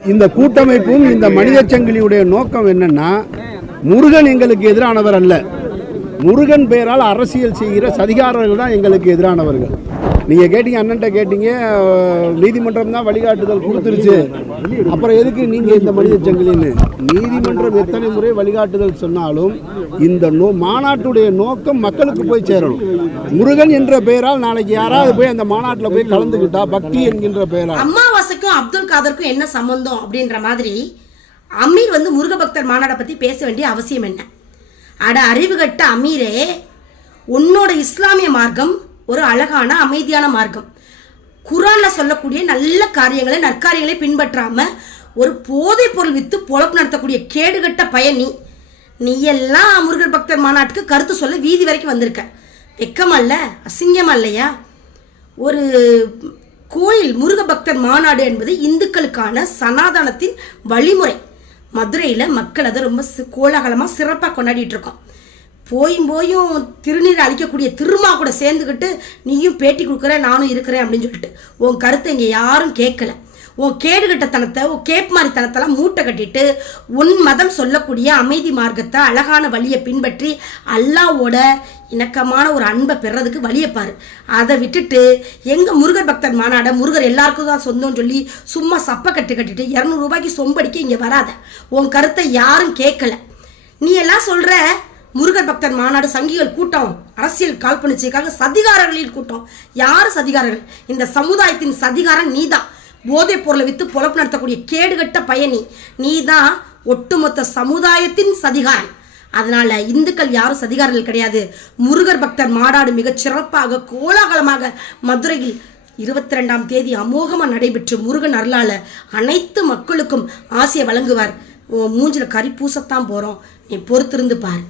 இந்த கூட்டமைப்பும் இந்த மனித சங்கிலியுடைய நோக்கம் என்னன்னா முருகன் எங்களுக்கு எதிரானவர் அல்ல. முருகன் பெயரால் அரசியல் செய்கிற சதிகாரர்கள் தான் எங்களுக்கு எதிரானவர்கள். நீங்கள் கேட்டீங்க அண்ணன்ட்ட கேட்டீங்க நீதிமன்றம் தான் வழிகாட்டுதல் கொடுத்துருச்சு. அப்புறம் எதுக்கு நீங்கள் இந்த மனித சங்கிலின்னு? நீதிமன்றம் எத்தனை முறை வழிகாட்டுதல் சொன்னாலும் இந்த நோ மாநாட்டுடைய நோக்கம் மக்களுக்கு போய் சேரணும். முருகன் என்ற பெயரால் நாளைக்கு யாராவது போய் அந்த மாநாட்டில் போய் கலந்துக்கிட்டா பக்தி என்கின்ற பெயரால். அப்பாஸுக்கும் அப்துல் காதருக்கும் என்ன சம்பந்தம் அப்படின்ற மாதிரி அமீர் வந்து முருகபக்தர் மாநாடை பற்றி பேச வேண்டிய அவசியம் என்ன? அட அறிவுகட்ட அமீரே உன்னோட இஸ்லாமிய மார்க்கம் ஒரு அழகான அமைதியான மார்க்கம். குரானில் சொல்லக்கூடிய நல்ல காரியங்களை நற்காரியங்களை பின்பற்றாமல் ஒரு போதைப் பொருள் விற்று பொழப்பு நடத்தக்கூடிய கேடுகட்ட பயணி நீ. எல்லாம் முருகர் பக்தர் மாநாட்டுக்கு கருத்து சொல்ல வீதி வரைக்கும் வந்திருக்க. வெக்கமல்ல அசிங்கமா இல்லையா? ஒரு கோயில் முருக பக்தர் மாநாடு என்பது இந்துக்களுக்கான சனாதனத்தின் வழிமுறை. மதுரையில் மக்கள் அதை ரொம்ப கோலாகலமாக சிறப்பாக கொண்டாடிட்டு இருக்கோம். போயும் போயும் திருநீர் அழிக்கக்கூடிய திருமா கூட சேர்ந்துக்கிட்டு நீயும் பேட்டி கொடுக்குற நானும் இருக்கிறேன் அப்படின்னு சொல்லிட்டு. உன் கருத்தை இங்கே யாரும் கேட்கல. உன் கேடுகட்டத்தனத்தை உன் கேப் மாதிரி தனத்தெல்லாம் மூட்டை கட்டிட்டு உன் மதம் சொல்லக்கூடிய அமைதி மார்க்கத்தை அழகான வழியை பின்பற்றி அல்லாவோட இணக்கமான ஒரு அன்பை பெறதுக்கு வழியை அதை விட்டுட்டு எங்கள் முருகர் பக்தர் மாநாட முருகர் எல்லாருக்கும் தான் சொந்தம்னு சொல்லி சும்மா சப்பை கட்டு கட்டிட்டு இரநூறுபாய்க்கு சொம்படிக்க இங்கே வராத. உன் கருத்தை யாரும் கேட்கல. நீ எல்லாம் சொல்கிற முருகர் பக்தர் மாநாடு சங்கிகள் கூட்டம் அரசியல் காழ்ப்புணர்ச்சிக்காக சதிகாரர்களின் கூட்டம். யார் சதிகாரர்கள்? இந்த சமுதாயத்தின் சதிகாரன் நீதான். போதைப் பொருளை விற்று பொழப்பு நடத்தக்கூடிய கேடுகட்ட பயணி நீ தான் ஒட்டுமொத்த சமுதாயத்தின் சதிகாரன். அதனால இந்துக்கள் யாரும் சதிகாரர்கள் கிடையாது. முருகர் பக்தர் மாநாடு மிகச் சிறப்பாக கோலாகலமாக மதுரையில் இருபத்தி ரெண்டாம் தேதி அமோகமாக நடைபெற்று முருகன் அருளால அனைத்து மக்களுக்கும் ஆசையை வழங்குவார். உன் மூஞ்சில கறி பூசத்தான் போகிறோம் நீ பொறுத்திருந்து பாரு.